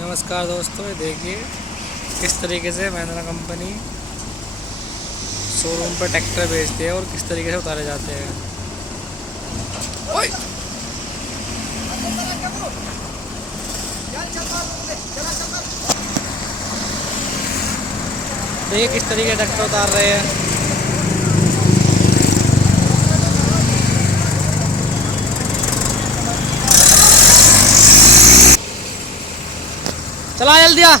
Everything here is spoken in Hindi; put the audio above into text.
नमस्कार दोस्तों, ये देखिए किस तरीके से महिंद्रा कंपनी शोरूम पर ट्रैक्टर बेचती है और किस तरीके से उतारे जाते हैं। ओए! देखिए किस तरीके से ट्रैक्टर उतार रहे हैं। चला जल्दी आ।